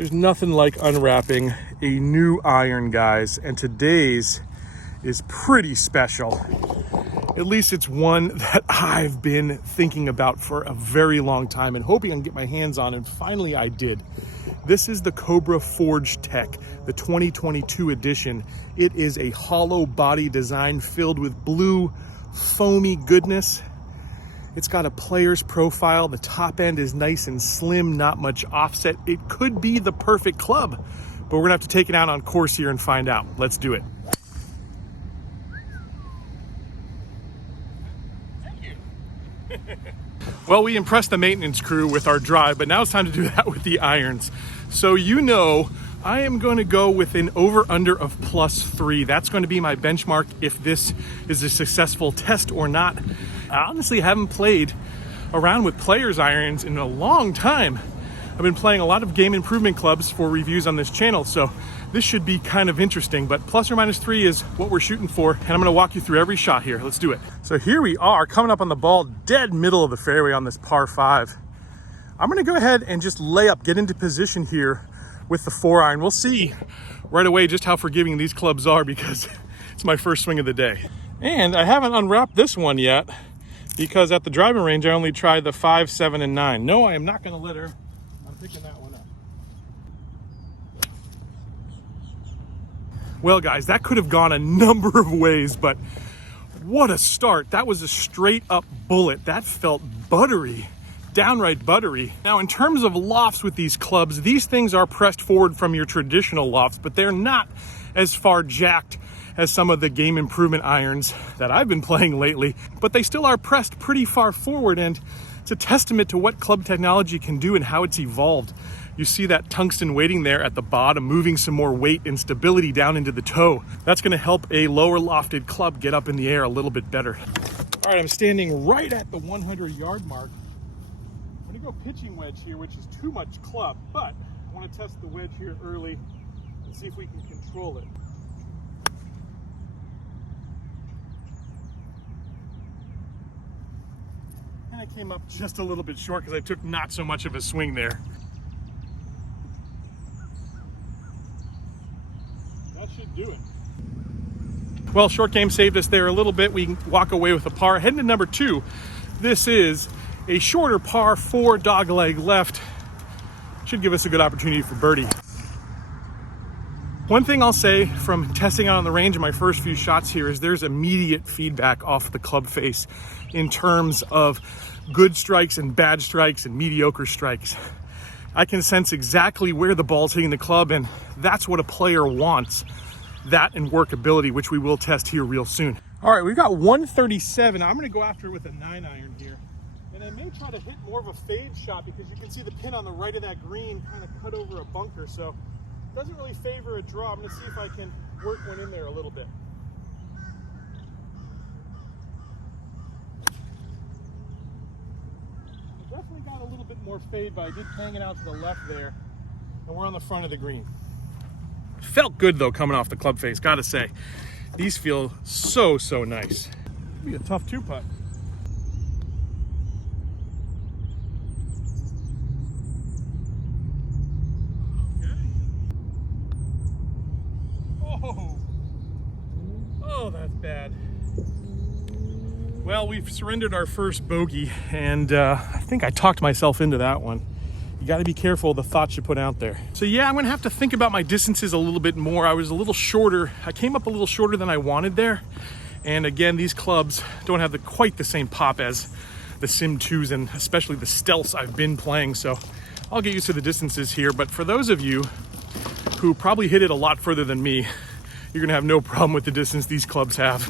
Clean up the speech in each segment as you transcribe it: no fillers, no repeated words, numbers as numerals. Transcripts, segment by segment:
There's nothing like unwrapping a new iron, guys, and today's is pretty special. At least it's one that I've been thinking about for a very long time and hoping I can get my hands on, and finally I did. This is the Cobra Forge Tech, the 2022 edition. It is a hollow body design filled with blue, foamy goodness. It's got a player's profile. The top end is nice and slim, not much offset. It could be the perfect club, but we're gonna have to take it out on course here and find out. Let's do it. Thank you. Well, we impressed the maintenance crew with our drive, but now it's time to do that with the irons. So I am going to go with an over-under of +3. That's going to be my benchmark if this is a successful test or not. I honestly haven't played around with players' irons in a long time. I've been playing a lot of game improvement clubs for reviews on this channel, so this should be kind of interesting, but ±3 is what we're shooting for, and I'm gonna walk you through every shot here. Let's do it. So here we are, coming up on the ball, dead middle of the fairway on this par 5. I'm gonna go ahead and just lay up, get into position here with the 4-iron. We'll see right away just how forgiving these clubs are because it's my first swing of the day. And I haven't unwrapped this one yet because at the driving range, I only tried the 5, 7, and 9. No, I am not gonna let her. I'm picking that one up. Well, guys, that could have gone a number of ways, but what a start. That was a straight up bullet. That felt buttery. Downright buttery. Now, in terms of lofts with these clubs, these things are pressed forward from your traditional lofts, but they're not as far jacked as some of the game improvement irons that I've been playing lately, but they still are pressed pretty far forward, and it's a testament to what club technology can do and how it's evolved. You see that tungsten weighting there at the bottom, moving some more weight and stability down into the toe. That's gonna help a lower lofted club get up in the air a little bit better. All right, I'm standing right at the 100-yard mark. I'm gonna go pitching wedge here, which is too much club, but I wanna test the wedge here early and see if we can control it. And I came up just a little bit short because I took not so much of a swing there. That should do it. Well, short game saved us there a little bit. We can walk away with a par. Heading to number 2. This is a shorter par 4, dogleg left. Should give us a good opportunity for birdie. One thing I'll say from testing out on the range in my first few shots here is there's immediate feedback off the club face in terms of good strikes and bad strikes and mediocre strikes. I can sense exactly where the ball's hitting the club, and that's what a player wants. That and workability, which we will test here real soon. All right, we've got 137. I'm gonna go after it with a 9-iron here. And I may try to hit more of a fade shot because you can see the pin on the right of that green kind of cut over a bunker, so it doesn't really favor a draw. I'm gonna see if I can work one in there a little bit. I definitely got a little bit more fade, but I did hang it out to the left there, and we're on the front of the green. Felt good though coming off the club face, gotta say. These feel so nice. It'll be a tough 2-putt. Oh, that's bad. Well, we've surrendered our first bogey, and I think I talked myself into that one. You got to be careful of the thoughts you put out there. So yeah, I'm gonna have to think about my distances a little bit more. I was a little shorter. I came up a little shorter than I wanted there. And again, these clubs don't have quite the same pop as the Sim 2s and especially the Stealths I've been playing. So I'll get used to the distances here. But for those of you who probably hit it a lot further than me, you're gonna have no problem with the distance these clubs have.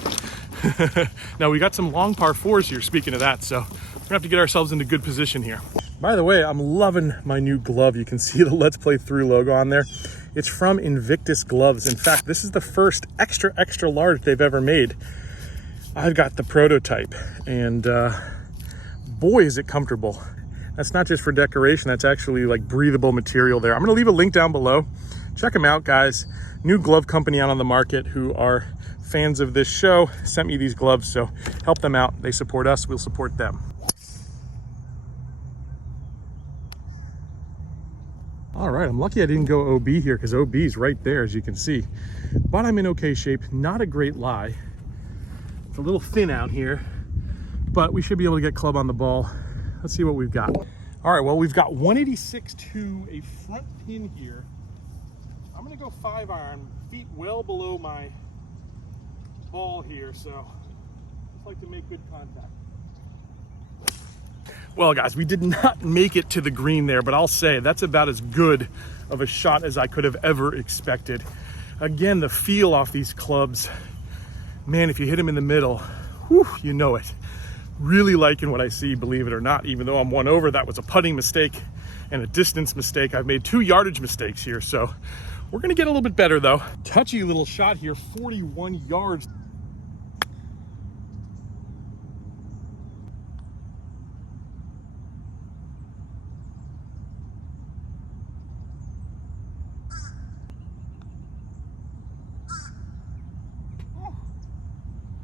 Now we got some long par 4s here, speaking of that, so we're gonna have to get ourselves into good position here. By the way, I'm loving my new glove. You can see the Let's Play Through logo on there. It's from Invictus Gloves. In fact, this is the first extra large they've ever made. I've got the prototype, and boy, is it comfortable. That's not just for decoration, that's actually like breathable material there. I'm gonna leave a link down below. Check them out, guys. New glove company out on the market who are fans of this show sent me these gloves, so help them out. They support us, we'll support them. All right, I'm lucky I didn't go OB here because OB is right there, as you can see. But I'm in okay shape, not a great lie. It's a little thin out here, but we should be able to get club on the ball. Let's see what we've got. All right, well, we've got 186 to a front pin here. I'm gonna go 5-iron, feet well below my ball here, so just like to make good contact. Well, guys, we did not make it to the green there, but I'll say that's about as good of a shot as I could have ever expected. Again, the feel off these clubs, man, if you hit them in the middle, whew, you know it. Really liking what I see, believe it or not, even though I'm one over. That was a putting mistake and a distance mistake. I've made 2 yardage mistakes here, so we're gonna get a little bit better though. Touchy little shot here, 41 yards.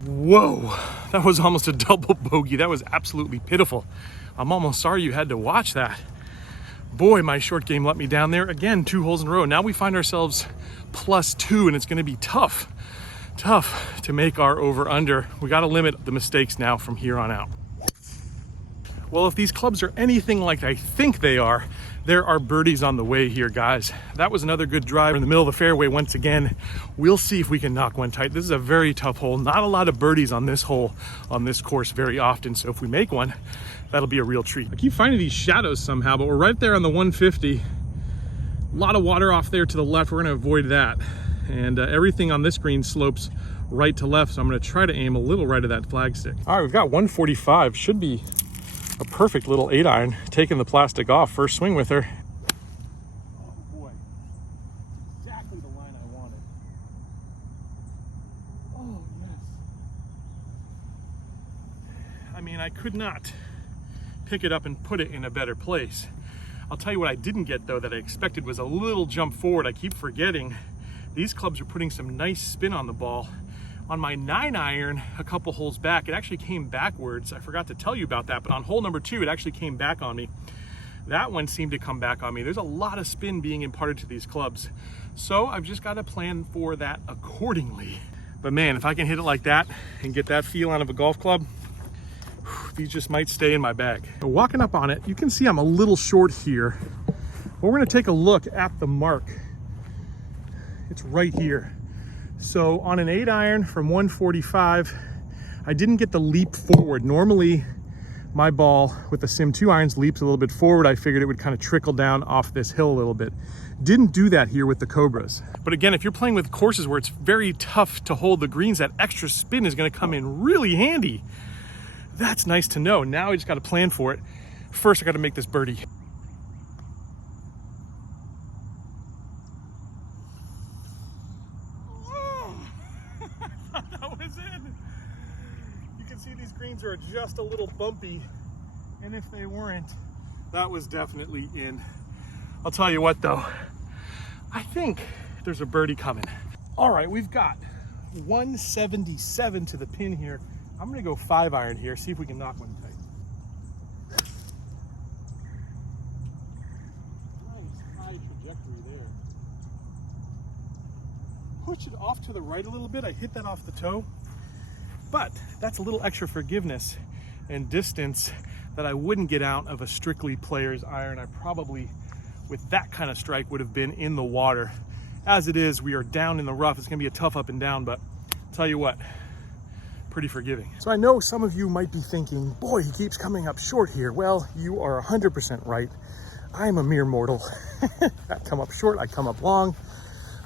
Whoa, that was almost a double bogey. That was absolutely pitiful. I'm almost sorry you had to watch that. Boy, my short game let me down there. Again, 2 holes in a row. Now we find ourselves +2, and it's gonna be tough to make our over under. We gotta limit the mistakes now from here on out. Well, if these clubs are anything like I think they are, there are birdies on the way here, guys. That was another good drive in the middle of the fairway once again. We'll see if we can knock one tight. This is a very tough hole. Not a lot of birdies on this hole, on this course very often. So if we make one, that'll be a real treat. I keep finding these shadows somehow, but we're right there on the 150. A lot of water off there to the left. We're gonna avoid that. And everything on this green slopes right to left. So I'm gonna try to aim a little right of that flagstick. All right, we've got 145. Should be a perfect little 8-iron, taking the plastic off. First swing with her. Oh boy, exactly the line I wanted. Oh yes. I mean, I could not pick it up and put it in a better place. I'll tell you what I didn't get though that I expected was a little jump forward. I keep forgetting these clubs are putting some nice spin on the ball. On my 9-iron, a couple holes back, it actually came backwards. I forgot to tell you about that, but on hole number 2, it actually came back on me. That one seemed to come back on me. There's a lot of spin being imparted to these clubs. So I've just got to plan for that accordingly. But man, if I can hit it like that and get that feel out of a golf club, these just might stay in my bag. But walking up on it, you can see I'm a little short here. But we're gonna take a look at the mark. It's right here. So on an 8-iron from 145, I didn't get the leap forward. Normally my ball with the Sim 2 irons leaps a little bit forward. I figured it would kind of trickle down off this hill a little bit. Didn't do that here with the Cobras. But again, if you're playing with courses where it's very tough to hold the greens, that extra spin is gonna come in really handy. That's nice to know. Now I just gotta plan for it. First, I gotta make this birdie. Greens are just a little bumpy, and if they weren't, that was definitely in. I'll tell you what though, I think there's a birdie coming. All right, we've got 177 to the pin here. I'm gonna go 5-iron here, see if we can knock one tight. Nice high trajectory there. Push it off to the right a little bit. I hit that off the toe. But that's a little extra forgiveness and distance that I wouldn't get out of a strictly player's iron. I probably, with that kind of strike, would have been in the water. As it is, we are down in the rough. It's gonna be a tough up and down, but I'll tell you what, pretty forgiving. So I know some of you might be thinking, boy, he keeps coming up short here. Well, you are 100% right. I am a mere mortal. I come up short, I come up long.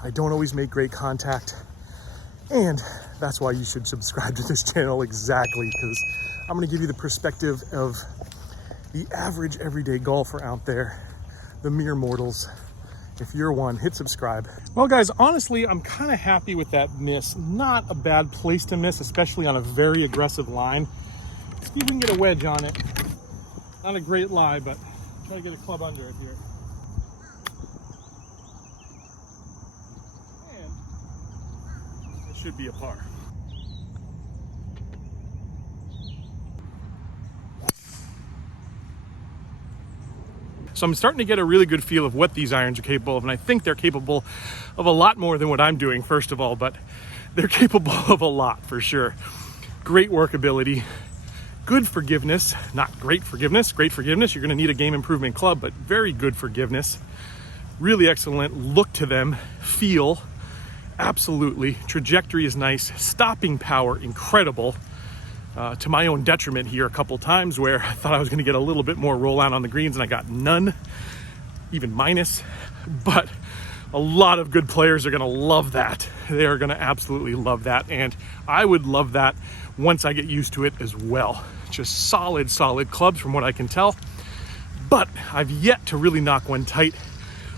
I don't always make great contact. And that's why you should subscribe to this channel, exactly, because I'm gonna give you the perspective of the average everyday golfer out there, the mere mortals. If you're one, hit subscribe. Well guys, honestly, I'm kind of happy with that miss. Not a bad place to miss, especially on a very aggressive line. Let's see if we can get a wedge on it. Not a great lie, but try to get a club under it here. Should be a par. So I'm starting to get a really good feel of what these irons are capable of, and I think they're capable of a lot more than what I'm doing, first of all, but they're capable of a lot for sure. Great workability, good forgiveness, not great forgiveness. Great forgiveness, you're gonna need a game improvement club, but very good forgiveness. Really excellent look to them, feel, absolutely. Trajectory is nice, stopping power, incredible. To my own detriment here a couple times where I thought I was gonna get a little bit more rollout on the greens and I got none, even minus. But a lot of good players are gonna love that. They are gonna absolutely love that. And I would love that once I get used to it as well. Just solid clubs from what I can tell. But I've yet to really knock one tight.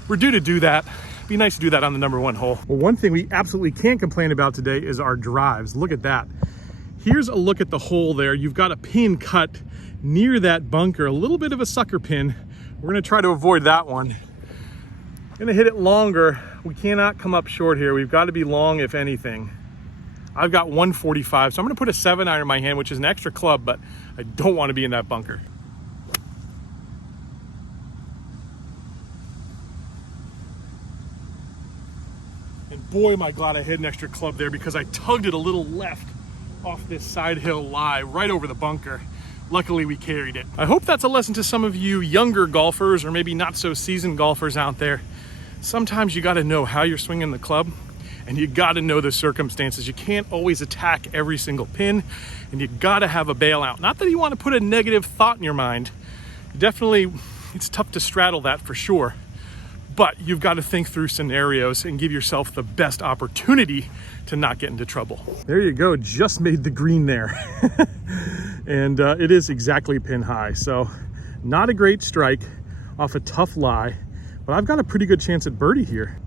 We're due to do that. It'd be nice to do that on the number 1 hole. Well, one thing we absolutely can't complain about today is our drives. Look at that. Here's a look at the hole there. You've got a pin cut near that bunker, a little bit of a sucker pin. We're gonna try to avoid that one. Gonna hit it longer. We cannot come up short here. We've got to be long if anything. I've got 145, so I'm gonna put a 7-iron in my hand, which is an extra club, but I don't want to be in that bunker. And boy, am I glad I hit an extra club there because I tugged it a little left off this side hill lie right over the bunker. Luckily we carried it. I hope that's a lesson to some of you younger golfers or maybe not so seasoned golfers out there. Sometimes you got to know how you're swinging the club and you got to know the circumstances. You can't always attack every single pin and you got to have a bailout. Not that you want to put a negative thought in your mind. Definitely, it's tough to straddle that for sure. But you've got to think through scenarios and give yourself the best opportunity to not get into trouble. There you go, just made the green there. And it is exactly pin high. So not a great strike off a tough lie, but I've got a pretty good chance at birdie here.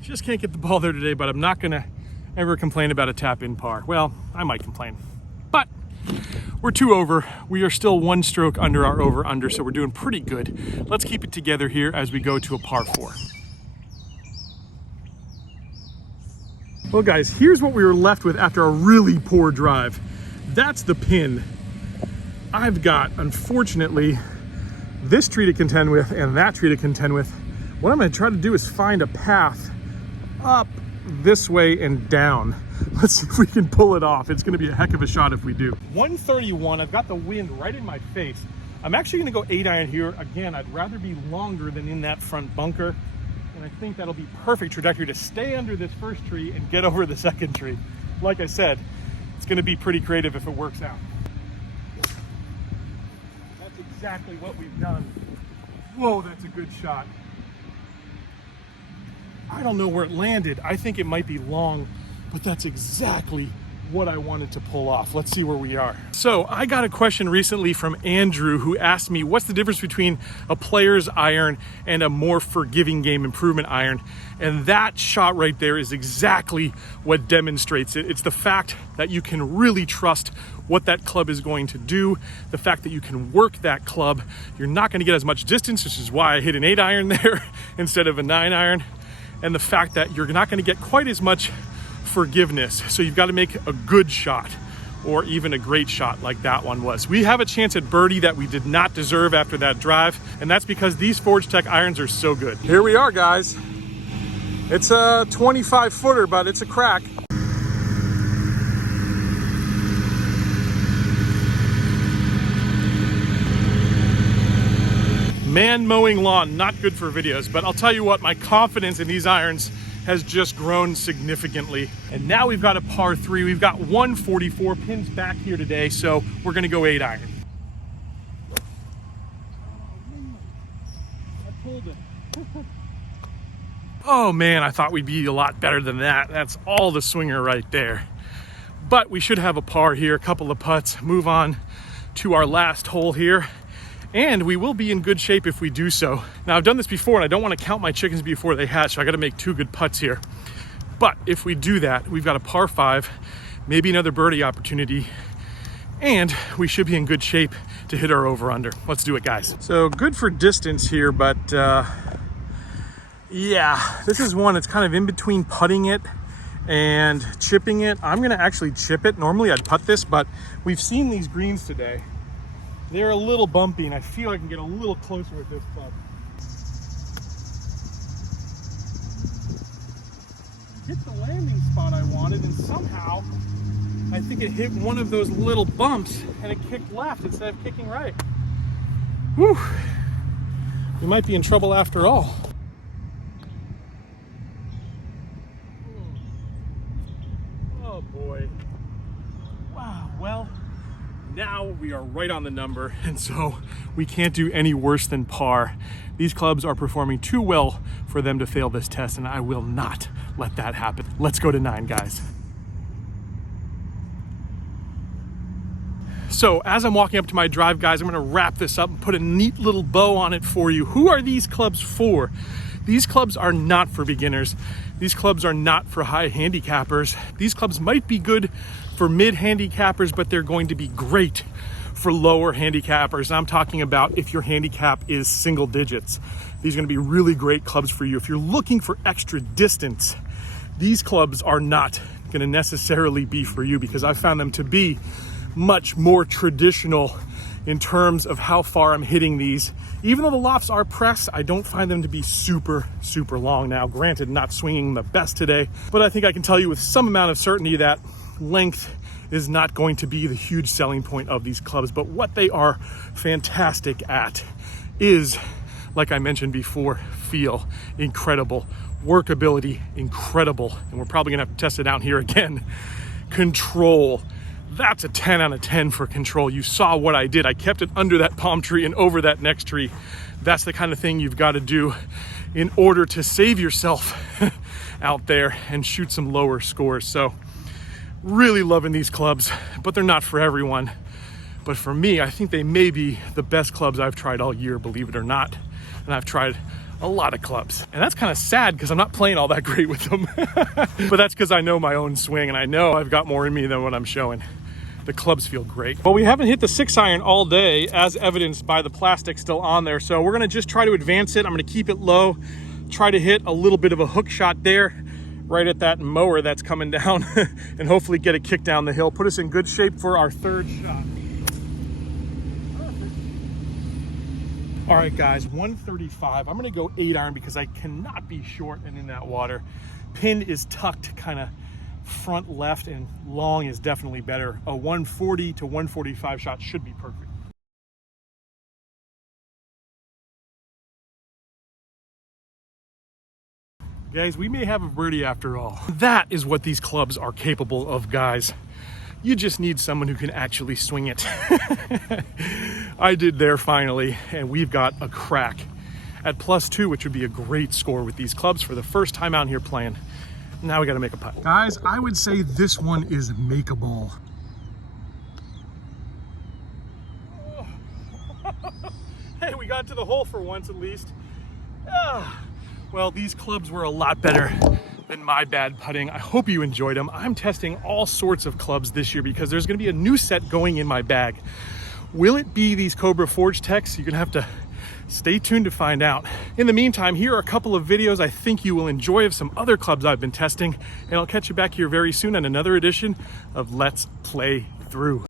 Just can't get the ball there today, but I'm not gonna ever complain about a tap in par. Well, I might complain, but we're 2 over. We are still 1 stroke under our over under, so we're doing pretty good. Let's keep it together here as we go to a par 4. Well guys, here's what we were left with after a really poor drive. That's the pin. I've got, unfortunately, this tree to contend with and that tree to contend with. What I'm gonna try to do is find a path up this way and down. Let's see if we can pull it off. It's gonna be a heck of a shot if we do. 131, I've got the wind right in my face. I'm actually gonna go 8-iron here. Again, I'd rather be longer than in that front bunker. And I think that'll be perfect trajectory to stay under this first tree and get over the second tree. Like I said, it's gonna be pretty creative if it works out. That's exactly what we've done. Whoa, that's a good shot. I don't know where it landed. I think it might be long, but that's exactly what I wanted to pull off. Let's see where we are. So I got a question recently from Andrew who asked me, what's the difference between a player's iron and a more forgiving game improvement iron? And that shot right there is exactly what demonstrates it. It's the fact that you can really trust what that club is going to do, the fact that you can work that club. You're not gonna get as much distance, which is why I hit an 8-iron there instead of a 9-iron. And the fact that you're not gonna get quite as much forgiveness. So you've got to make a good shot or even a great shot like that one was. We have a chance at birdie that we did not deserve after that drive, and that's because these Forge Tech irons are so good. Here we are, guys. It's a 25 footer, but it's a crack. Man mowing lawn, not good for videos, but I'll tell you what, my confidence in these irons has just grown significantly. And now we've got a par 3. We've got 144 pins back here today, so we're gonna go 8-iron. I pulled it. Oh man, I thought we'd be a lot better than that. That's all the swinger right there. But we should have a par here, a couple of putts, move on to our last hole here. And we will be in good shape if we do so. Now, I've done this before and I don't want to count my chickens before they hatch, so I got to make 2 good putts here. But if we do that, we've got a par 5, maybe another birdie opportunity, and we should be in good shape to hit our over under. Let's do it, guys. So good for distance here, but yeah, this is one that's kind of in between putting it and chipping it. I'm gonna actually chip it. Normally I'd putt this, but we've seen these greens today. They're a little bumpy, and I feel I can get a little closer with this club. Hit the landing spot I wanted, and somehow I think it hit one of those little bumps and it kicked left instead of kicking right. Whew. We might be in trouble after all. Oh boy. Wow, well, now we are right on the number, and so we can't do any worse than par. These clubs are performing too well for them to fail this test, and I will not let that happen. Let's go to 9, guys. So as I'm walking up to my drive, guys, I'm gonna wrap this up and put a neat little bow on it for you. Who are these clubs for? These clubs are not for beginners. These clubs are not for high handicappers. These clubs might be good for mid handicappers, but they're going to be great for lower handicappers. I'm talking about if your handicap is single digits. These are gonna be really great clubs for you. If you're looking for extra distance, these clubs are not gonna necessarily be for you, because I found them to be much more traditional in terms of how far I'm hitting these. Even though the lofts are pressed, I don't find them to be super long. Now, granted, not swinging the best today, but I think I can tell you with some amount of certainty that length is not going to be the huge selling point of these clubs. But what they are fantastic at is, like I mentioned before, feel incredible, workability incredible, and we're probably gonna have to test it out here again. Control. That's a 10 out of 10 for control. You saw what I did. I kept it under that palm tree and over that next tree. That's the kind of thing you've got to do in order to save yourself out there and shoot some lower scores. So really loving these clubs, but they're not for everyone. But for me, I think they may be the best clubs I've tried all year, believe it or not. And I've tried a lot of clubs. And that's kind of sad because I'm not playing all that great with them. But that's because I know my own swing and I know I've got more in me than what I'm showing. The clubs feel great. Well, we haven't hit the 6-iron all day, as evidenced by the plastic still on there. So we're gonna just try to advance it. I'm gonna keep it low, try to hit a little bit of a hook shot there, right at that mower that's coming down, and hopefully get a kick down the hill. Put us in good shape for our 3rd shot. Perfect. All right, guys, 135. I'm gonna go 8-iron because I cannot be short and in that water. Pin is tucked kind of front left, and long is definitely better. A 140 to 145 shot should be perfect. Guys, we may have a birdie after all. That is what these clubs are capable of, guys. You just need someone who can actually swing it. I did there finally, and we've got a crack at +2, which would be a great score with these clubs for the first time out here playing. Now we got to make a putt. Guys, I would say this one is makeable. Hey, we got to the hole for once at least. Well, these clubs were a lot better than my bad putting. I hope you enjoyed them. I'm testing all sorts of clubs this year because there's going to be a new set going in my bag. Will it be these Cobra Forge Techs? You're going to have to stay tuned to find out. In the meantime, here are a couple of videos I think you will enjoy of some other clubs I've been testing, and I'll catch you back here very soon on another edition of Let's Play Through.